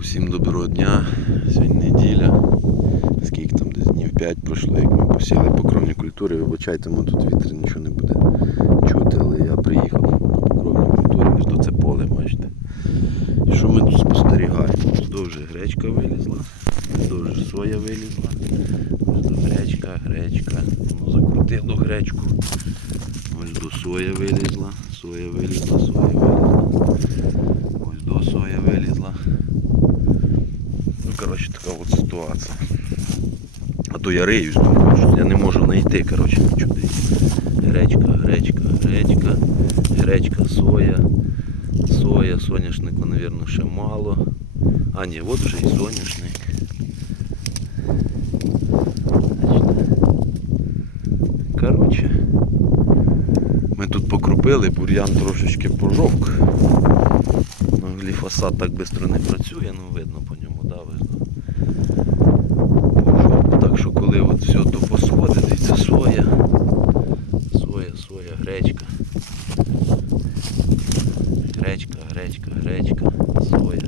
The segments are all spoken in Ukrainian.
Усім доброго дня. Сьогодні неділя. Скільки там десь днів 5 пройшло, як ми посіяли покровні культури. Вибачайте, ми тут вітер нічого не буде чути, але я приїхав на покровні культури, ось до це поле, бачите. Що ми тут спостерігаємо? Вздовж гречка вилізла, вздовж соя вилізла, гречка, гречка, воно закрутило гречку. Ось до соя вилізла, соя вилізла, соя вилізла. Ось до соя вилізла. Ну, коротше, така от ситуація. А то я риюсь, думаю, що я не можу знайти, коротше, нічого. Гречка, гречка, гречка, гречка, соя, соя, соняшнику, мабуть, ще мало. А ні, от вже і соняшник. Коротше, ми тут покрупили, бур'ян трошечки пожовк. Гліфосат так швидко не працює, ну видно по ньому, да, видно. Пожовк. Так що коли от все то посходить, дивіться, соя. Соя, соя, гречка. Гречка, гречка, соя.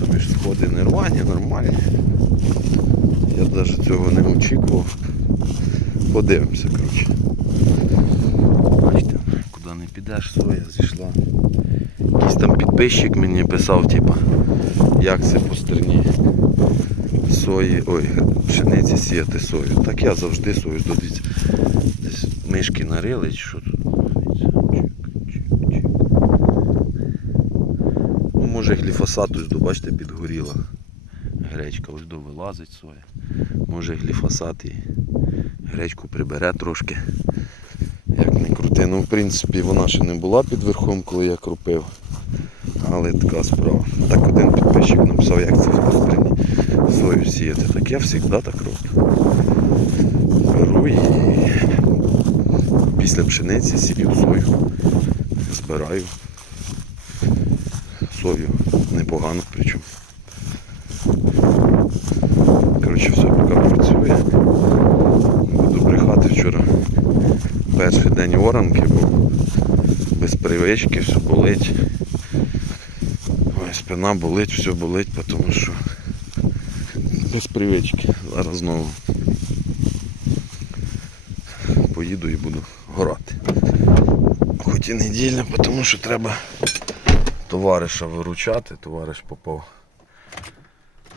Тобі ж сходи не рвані, нормальні. Я навіть цього не очікував. Подивимося, коротше. Бачите, куди не підеш, соя зійшла. Якийсь там підписчик мені писав, типа, як це по стерні сої, ой, пшениці сіяти сою. Так я завжди сою дивіться. Десь мишки нарили, що тут. Може гліфосат ось до, бачите, підгоріла. Гречка ось до вилазить соя. Може гліфосат і гречку прибере трошки. Як не крути. Ну, в принципі, вона ще не була під верхом, коли я крупив. Але така справа. Так один підписчик написав, як це в сою сіяти. Так я завжди так роблю. Беру і після пшениці сію сою. Збираю. Сою непогано причому. Коротше, все поки працює. Буду брехати вчора. Перший день оранки був. Без привички, все болить. Ой, спина болить, все болить, тому що без привички. Зараз знову поїду і буду горати. Хоч і недільна, тому що треба товариша виручати. Товариш попав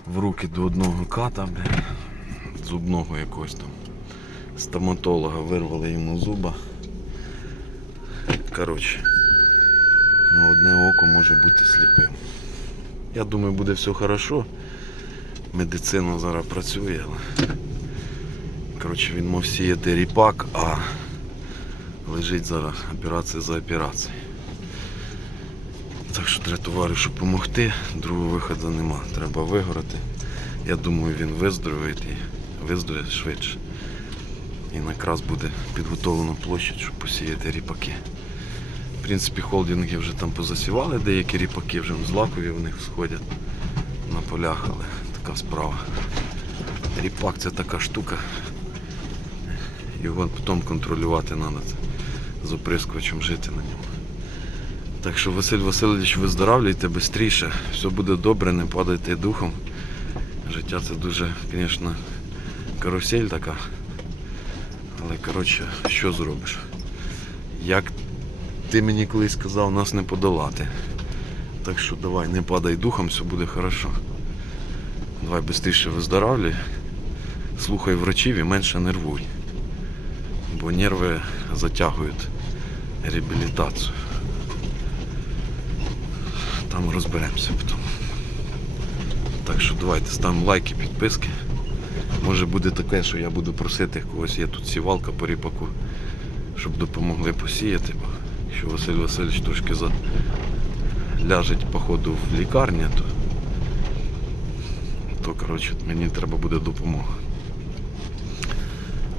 в руки до одного ката, бля, зубного якогось там. Стоматолога вирвали йому зуба. Коротше, на одне око може бути сліпим. Я думаю, буде все хорошо. Медицина зараз працює, але коротше, він мав сіяти ріпак, а лежить зараз операція за операцією. Так що треба товаришу допомогти, другого виходу нема. Треба вигорати. Я думаю, він виздоровить і виздоровить швидше. І якраз буде підготовлено площадь, щоб посіяти ріпаки. В принципі, холдинги вже там позасівали, деякі ріпаки вже злакові в них сходять на полях, але така справа. Ріпак це така штука. Його потім контролювати треба. З оприскувачем жити на ньому. Так що Василь Васильович, виздоравлюйте швидше, все буде добре, не падайте духом. Життя це дуже, звісно, карусель така. Але коротше, що зробиш? Як ти мені колись сказав, нас не подолати. Так що давай, не падай духом, все буде хорошо. Давай швидше виздоравлюй, слухай врачів і менше нервуй. Бо нерви затягують реабілітацію. Там розберемося потім. Так що давайте ставимо лайки, підписки. Може буде таке, що я буду просити когось, є тут сівалка по ріпаку, щоб допомогли посіяти. Якщо Василь Васильович трошки за... ляжеть походу в лікарні, то, то коротше, мені треба буде допомога.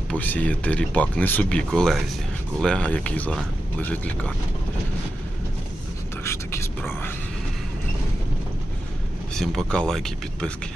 Посіяти ріпак. Не собі, колезі. Колега, який зараз лежить в лікарні. Всім пока, лайки, підписки.